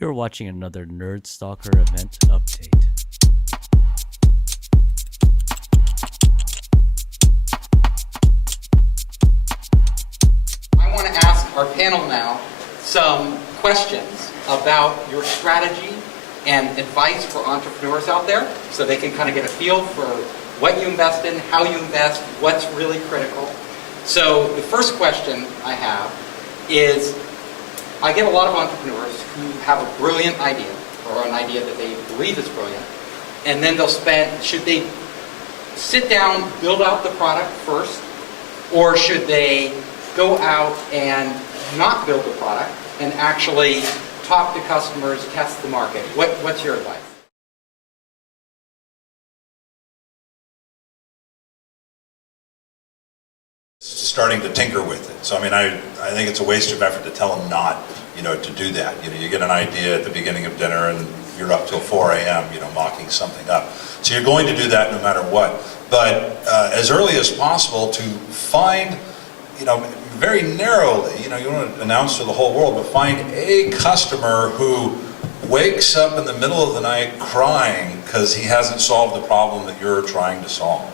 You're watching another Nerd Stalker event update. I want to ask our panel now some questions about your strategy and advice for entrepreneurs out there so they can kind of get a feel for what you invest in, how you invest, what's really critical. So the first question I have is, I get a lot of entrepreneurs who have a brilliant idea or an idea that they believe is brilliant, and then should they sit down, build out the product first, or should they go out and not build the product and actually talk to customers, test the market? What's your advice? Starting to tinker with it. So I mean, I think it's a waste of effort to tell them not, to do that. You get an idea at the beginning of dinner and you're up till 4 a.m., mocking something up. So you're going to do that no matter what. But as early as possible to find, very narrowly, you don't want to announce to the whole world, but find a customer who wakes up in the middle of the night crying because he hasn't solved the problem that you're trying to solve.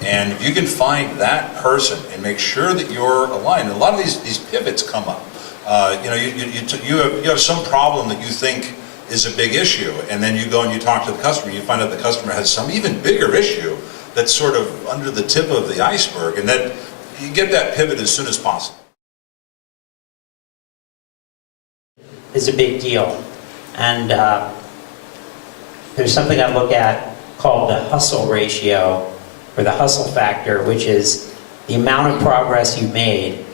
And if you can find that person and make sure that you're aligned, and a lot of these pivots come up. You have some problem that you think is a big issue, and then you go and you talk to the customer, and you find out the customer has some even bigger issue that's sort of under the tip of the iceberg, and that you get that pivot as soon as possible. Is a big deal. And there's something I look at called the hustle ratio, or the hustle factor, which is the amount of progress you made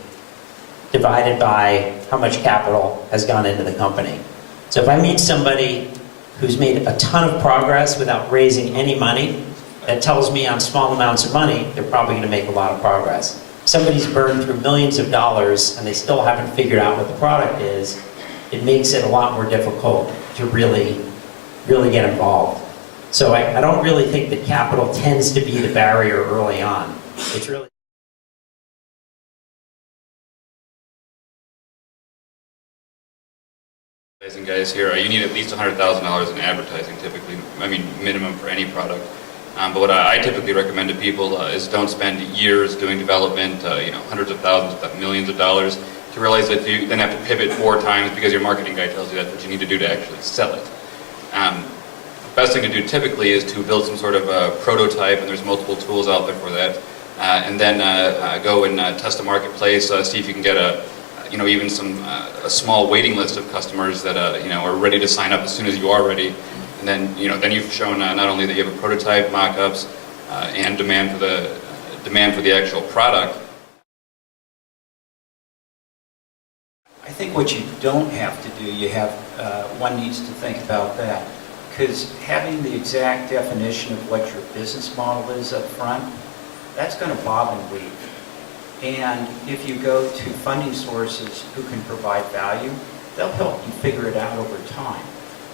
divided by how much capital has gone into the company. So if I meet somebody who's made a ton of progress without raising any money, that tells me on small amounts of money, they're probably going to make a lot of progress. If somebody's burned through millions of dollars and they still haven't figured out what the product is, it makes it a lot more difficult to really get involved. So I don't really think that capital tends to be the barrier early on. It's really... Guys here, you need at least $100,000 in advertising typically, minimum for any product. But what I typically recommend to people is don't spend years doing development, hundreds of thousands, millions of dollars, to realize that you then have to pivot 4 times because your marketing guy tells you that's what you need to do to actually sell it. Best thing to do typically is to build some sort of a prototype, and there's multiple tools out there for that, and then go and test the marketplace, see if you can get a small waiting list of customers that are ready to sign up as soon as you are ready, and then you've shown not only that you have a prototype, mock-ups, and demand for the actual product. I think what you don't have to do, one needs to think about that. Because having the exact definition of what your business model is up front, that's going to bob and weave. And if you go to funding sources who can provide value, they'll help you figure it out over time.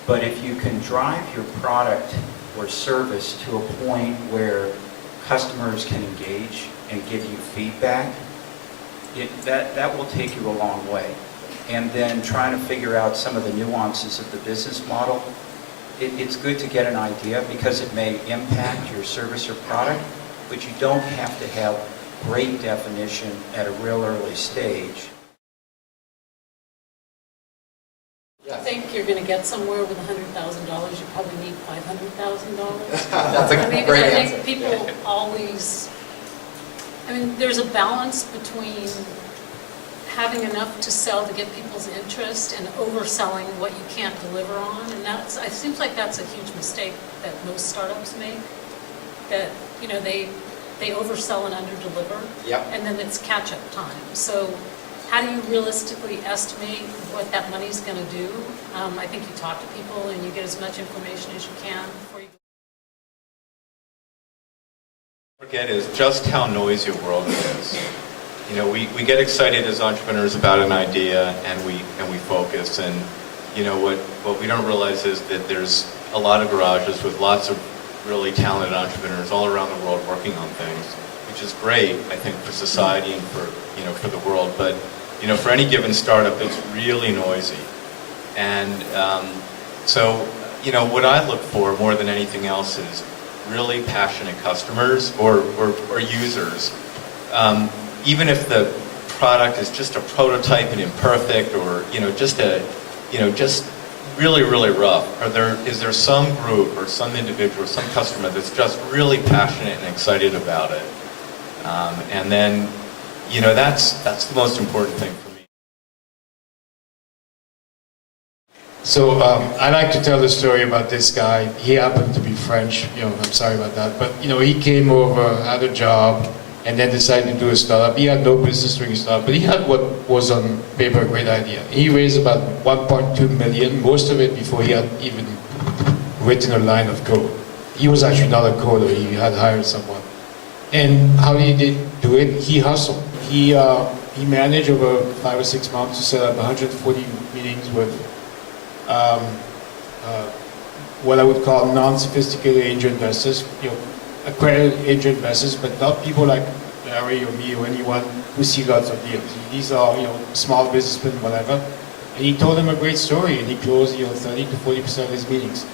But if you can drive your product or service to a point where customers can engage and give you feedback, that will take you a long way. And then trying to figure out some of the nuances of the business model, it's good to get an idea because it may impact your service or product, but you don't have to have great definition at a real early stage. I think you're going to get somewhere with $100,000. You probably need $500,000. That's a great I answer. think people always, there's a balance between having enough to sell to get people's interest and overselling what you can't deliver on, and it seems like that's a huge mistake that most startups make. That they oversell and underdeliver, Yep. and then it's catch-up time. So how do you realistically estimate what that money's going to do? I think you talk to people and you get as much information as you can before you... Forget is just how noisy a world is. We get excited as entrepreneurs about an idea and we focus, and what we don't realize is that there's a lot of garages with lots of really talented entrepreneurs all around the world working on things, which is great, I think, for society and for the world. But for any given startup, it's really noisy. And so, you know, what I look for more than anything else is really passionate customers or users. Even if the product is just a prototype and imperfect, or, you know, just really, really rough, is there some group or some individual or some customer that's just really passionate and excited about it? And then, you know, that's the most important thing for me. So I like to tell the story about this guy. He happened to be French, you know, I'm sorry about that. But, you know, he came over, had a job, and then decided to do a startup. He had no business doing a startup, but he had what was on paper a great idea. He raised about 1.2 million, most of it before he had even written a line of code. He was actually not a coder, he had hired someone. And how did he do it? He hustled. He managed over 5 or 6 months to set up 140 meetings with what I would call non-sophisticated angel investors, you know, accredited angel investors, but not people like Larry or me or anyone who see lots of deals. These are, you know, small businessmen, whatever. And he told them a great story, and he closed, you know, 30 to 40% of his meetings.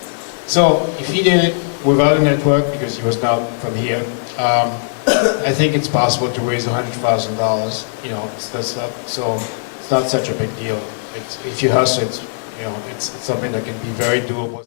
So if he did it without a network, because he was not from here, I think it's possible to raise $100,000. You know, so it's not such a big deal. If you hustle, it's, you know, it's something that can be very doable.